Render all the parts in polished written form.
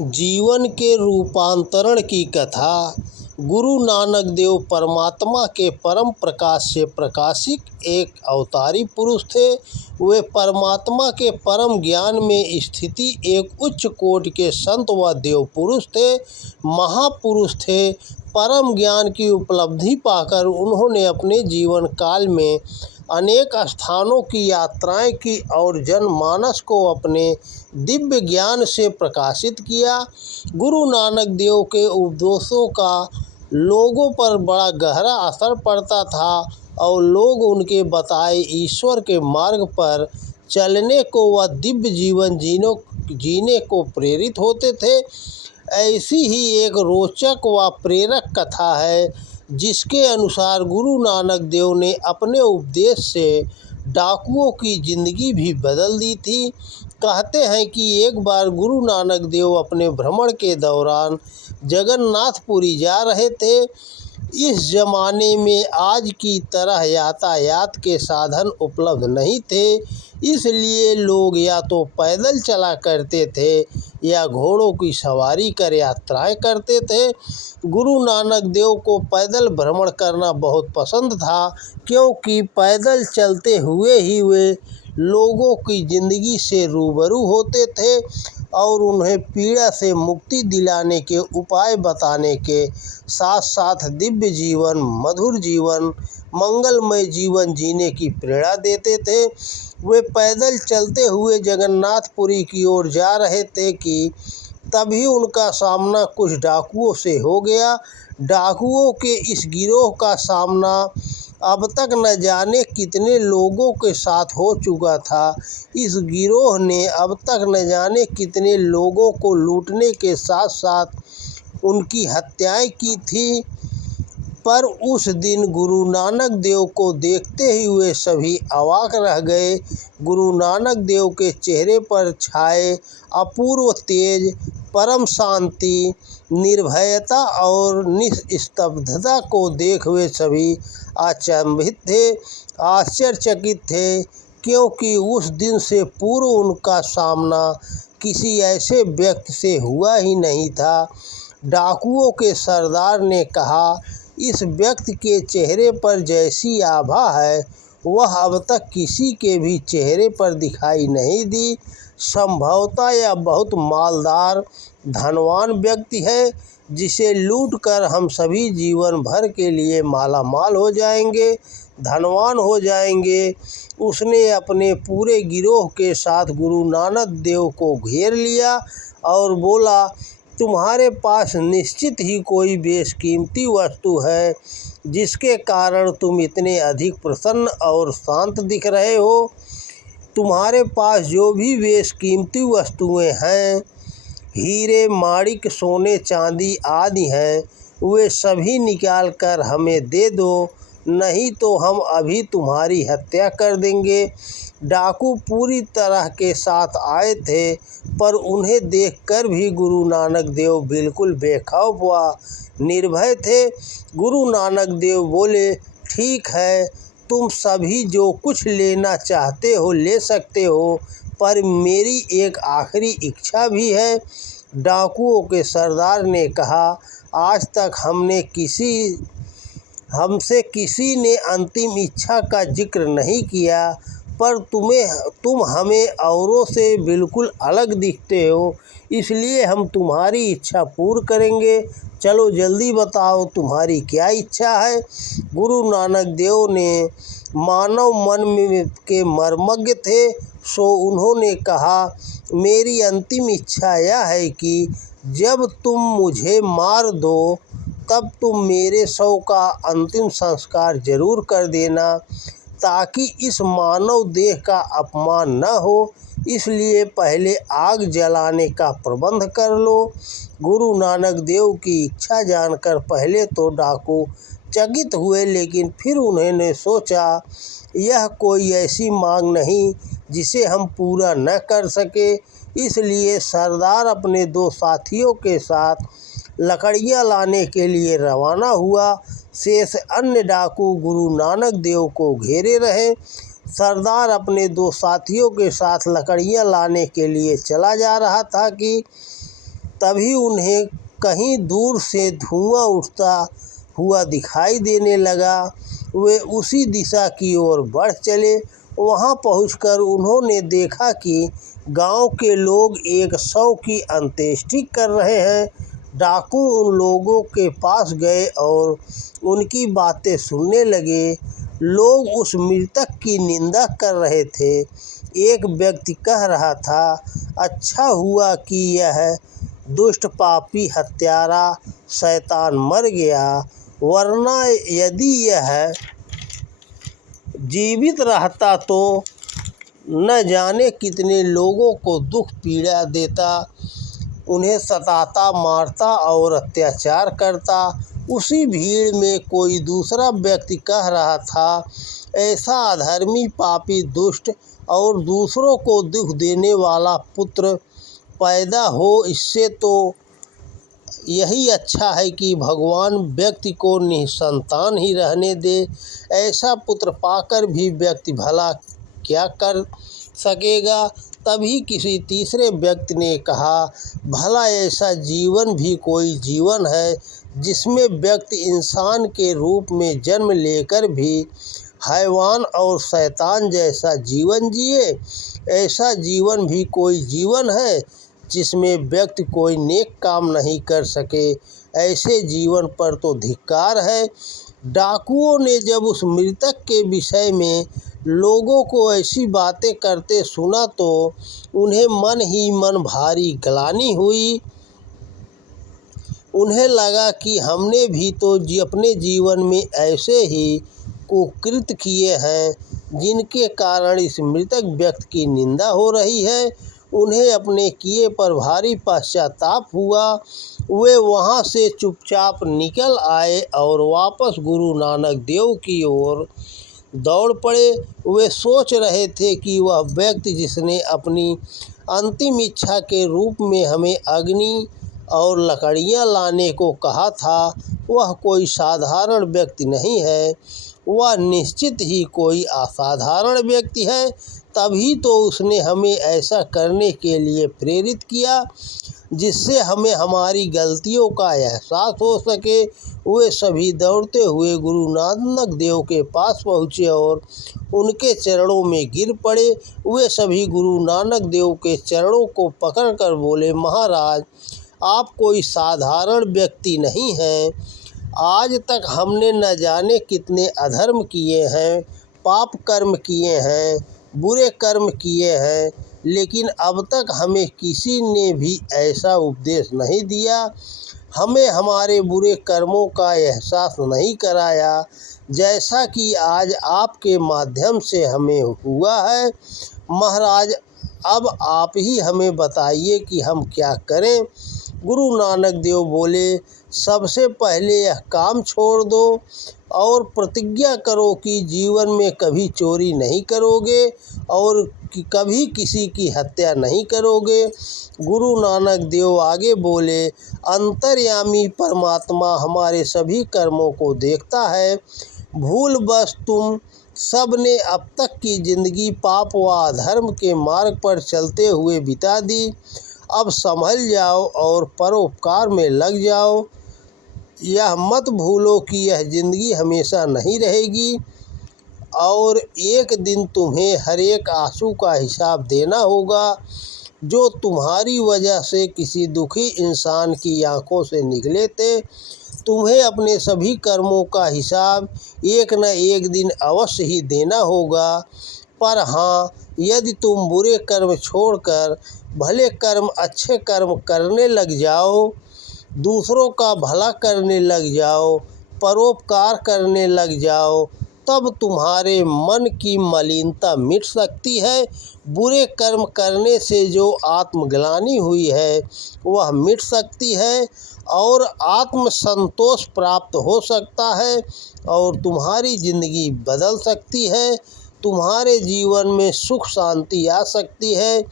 जीवन के रूपांतरण की कथा। गुरु नानक देव परमात्मा के परम प्रकाश से प्रकाशित एक अवतारी पुरुष थे। वे परमात्मा के परम ज्ञान में स्थिति एक उच्च कोटि के संत व देव पुरुष थे, महापुरुष थे। परम ज्ञान की उपलब्धि पाकर उन्होंने अपने जीवन काल में अनेक स्थानों की यात्राएं की और जनमानस को अपने दिव्य ज्ञान से प्रकाशित किया। गुरु नानक देव के उपदेशों का लोगों पर बड़ा गहरा असर पड़ता था और लोग उनके बताए ईश्वर के मार्ग पर चलने को व दिव्य जीवन जीने को प्रेरित होते थे। ऐसी ही एक रोचक व प्रेरक कथा है जिसके अनुसार गुरु नानक देव ने अपने उपदेश से डाकुओं की जिंदगी भी बदल दी थी। कहते हैं कि एक बार गुरु नानक देव अपने भ्रमण के दौरान जगन्नाथपुरी जा रहे थे। इस जमाने में आज की तरह यातायात के साधन उपलब्ध नहीं थे, इसलिए लोग या तो पैदल चला करते थे या घोड़ों की सवारी कर यात्राएं करते थे। गुरु नानक देव को पैदल भ्रमण करना बहुत पसंद था, क्योंकि पैदल चलते हुए ही वे लोगों की ज़िंदगी से रूबरू होते थे और उन्हें पीड़ा से मुक्ति दिलाने के उपाय बताने के साथ साथ दिव्य जीवन, मधुर जीवन, मंगलमय जीवन जीने की प्रेरणा देते थे। वे पैदल चलते हुए जगन्नाथपुरी की ओर जा रहे थे कि तभी उनका सामना कुछ डाकुओं से हो गया। डाकुओं के इस गिरोह का सामना अब तक न जाने कितने लोगों के साथ हो चुका था। इस गिरोह ने अब तक न जाने कितने लोगों को लूटने के साथ साथ उनकी हत्याएं की थी। पर उस दिन गुरु नानक देव को देखते ही वे सभी अवाक रह गए। गुरु नानक देव के चेहरे पर छाए अपूर्व तेज, परम शांति, निर्भयता और निस्तब्धता को देख वे सभी अचंभित थे, आश्चर्यचकित थे, क्योंकि उस दिन से पूर्व उनका सामना किसी ऐसे व्यक्ति से हुआ ही नहीं था। डाकुओं के सरदार ने कहा, इस व्यक्ति के चेहरे पर जैसी आभा है वह अब तक किसी के भी चेहरे पर दिखाई नहीं दी। संभवतः यह बहुत मालदार, धनवान व्यक्ति है जिसे लूटकर हम सभी जीवन भर के लिए माला माल हो जाएंगे, धनवान हो जाएंगे। उसने अपने पूरे गिरोह के साथ गुरु नानक देव को घेर लिया और बोला, तुम्हारे पास निश्चित ही कोई बेशकीमती वस्तु है जिसके कारण तुम इतने अधिक प्रसन्न और शांत दिख रहे हो। तुम्हारे पास जो भी बेशकीमती वस्तुएं हैं, हीरे, माणिक, सोने, चांदी आदि हैं, वे सभी निकाल कर हमें दे दो, नहीं तो हम अभी तुम्हारी हत्या कर देंगे। डाकू पूरी तरह के साथ आए थे, पर उन्हें देखकर भी गुरु नानक देव बिल्कुल बेखौफ व निर्भय थे। गुरु नानक देव बोले, ठीक है, तुम सभी जो कुछ लेना चाहते हो ले सकते हो, पर मेरी एक आखिरी इच्छा भी है। डाकुओं के सरदार ने कहा, आज तक हमसे किसी ने अंतिम इच्छा का जिक्र नहीं किया, पर तुम हमें औरों से बिल्कुल अलग दिखते हो, इसलिए हम तुम्हारी इच्छा पूर्ण करेंगे। चलो जल्दी बताओ, तुम्हारी क्या इच्छा है। गुरु नानक देव ने मानव मन में के मर्मज्ञ थे, सो उन्होंने कहा, मेरी अंतिम इच्छा यह है कि जब तुम मुझे मार दो तब तुम मेरे शव का अंतिम संस्कार जरूर कर देना, ताकि इस मानव देह का अपमान न हो। इसलिए पहले आग जलाने का प्रबंध कर लो। गुरु नानक देव की इच्छा जानकर पहले तो डाकू चकित हुए, लेकिन फिर उन्होंने सोचा, यह कोई ऐसी मांग नहीं जिसे हम पूरा न कर सके। इसलिए सरदार अपने दो साथियों के साथ लकड़ियाँ लाने के लिए रवाना हुआ। शेष अन्य डाकू गुरु नानक देव को घेरे रहे। सरदार अपने दो साथियों के साथ लकड़ियाँ लाने के लिए चला जा रहा था कि तभी उन्हें कहीं दूर से धुआं उठता हुआ दिखाई देने लगा। वे उसी दिशा की ओर बढ़ चले। वहां पहुंचकर उन्होंने देखा कि गांव के लोग एक शव की अंत्येष्टि कर रहे हैं। डाकू उन लोगों के पास गए और उनकी बातें सुनने लगे। लोग उस मृतक की निंदा कर रहे थे। एक व्यक्ति कह रहा था, अच्छा हुआ कि यह दुष्ट पापी हत्यारा शैतान मर गया, वरना यदि यह जीवित रहता तो न जाने कितने लोगों को दुख पीड़ा देता, उन्हें सताता, मारता और अत्याचार करता। उसी भीड़ में कोई दूसरा व्यक्ति कह रहा था, ऐसा अधर्मी, पापी, दुष्ट और दूसरों को दुख देने वाला पुत्र पैदा हो, इससे तो यही अच्छा है कि भगवान व्यक्ति को निसंतान ही रहने दे। ऐसा पुत्र पाकर भी व्यक्ति भला क्या कर सकेगा। तभी किसी तीसरे व्यक्ति ने कहा, भला ऐसा जीवन भी कोई जीवन है जिसमें व्यक्ति इंसान के रूप में जन्म लेकर भी हैवान और शैतान जैसा जीवन जिए। ऐसा जीवन भी कोई जीवन है जिसमें व्यक्ति कोई नेक काम नहीं कर सके। ऐसे जीवन पर तो धिक्कार है। डाकुओं ने जब उस मृतक के विषय में लोगों को ऐसी बातें करते सुना तो उन्हें मन ही मन भारी ग्लानि हुई। उन्हें लगा कि हमने भी तो अपने जीवन में ऐसे ही कुकृत्य किए हैं जिनके कारण इस मृतक व्यक्ति की निंदा हो रही है। उन्हें अपने किए पर भारी पश्चाताप हुआ। वे वहां से चुपचाप निकल आए और वापस गुरु नानक देव की ओर दौड़ पड़े। वे सोच रहे थे कि वह व्यक्ति जिसने अपनी अंतिम इच्छा के रूप में हमें अग्नि और लकड़ियां लाने को कहा था, वह कोई साधारण व्यक्ति नहीं है, वह निश्चित ही कोई असाधारण व्यक्ति है। तभी तो उसने हमें ऐसा करने के लिए प्रेरित किया जिससे हमें हमारी गलतियों का एहसास हो सके। वे सभी दौड़ते हुए गुरु नानक देव के पास पहुँचे और उनके चरणों में गिर पड़े। वे सभी गुरु नानक देव के चरणों को पकड़कर बोले, महाराज, आप कोई साधारण व्यक्ति नहीं हैं। आज तक हमने न जाने कितने अधर्म किए हैं, पाप कर्म किए हैं, बुरे कर्म किए हैं, लेकिन अब तक हमें किसी ने भी ऐसा उपदेश नहीं दिया, हमें हमारे बुरे कर्मों का एहसास नहीं कराया जैसा कि आज आपके माध्यम से हमें हुआ है। महाराज, अब आप ही हमें बताइए कि हम क्या करें। गुरु नानक देव बोले, सबसे पहले यह काम छोड़ दो और प्रतिज्ञा करो कि जीवन में कभी चोरी नहीं करोगे और कभी किसी की हत्या नहीं करोगे। गुरु नानक देव आगे बोले, अंतर्यामी परमात्मा हमारे सभी कर्मों को देखता है। भूलवश तुम सब ने अब तक की जिंदगी पाप व अधर्म के मार्ग पर चलते हुए बिता दी। अब संभल जाओ और परोपकार में लग जाओ। यह मत भूलो कि यह जिंदगी हमेशा नहीं रहेगी और एक दिन तुम्हें हर एक आंसू का हिसाब देना होगा जो तुम्हारी वजह से किसी दुखी इंसान की आंखों से निकले थे। तुम्हें अपने सभी कर्मों का हिसाब एक न एक दिन अवश्य ही देना होगा। पर हाँ, यदि तुम बुरे कर्म छोड़कर भले कर्म, अच्छे कर्म करने लग जाओ, दूसरों का भला करने लग जाओ, परोपकार करने लग जाओ, तब तुम्हारे मन की मलिनता मिट सकती है। बुरे कर्म करने से जो आत्मग्लानि हुई है वह मिट सकती है और आत्म संतोष प्राप्त हो सकता है और तुम्हारी ज़िंदगी बदल सकती है। तुम्हारे जीवन में सुख शांति आ सकती है।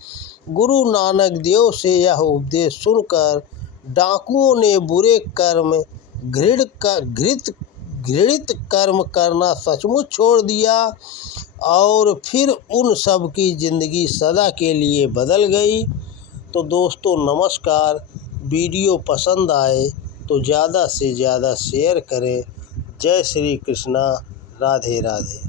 गुरु नानक देव से यह उपदेश सुनकर डाकुओं ने बुरे कर्म, घृणित कर्म करना सचमुच छोड़ दिया और फिर उन सब की ज़िंदगी सदा के लिए बदल गई। तो दोस्तों नमस्कार। वीडियो पसंद आए तो ज़्यादा से ज़्यादा शेयर करें। जय श्री कृष्णा। राधे राधे।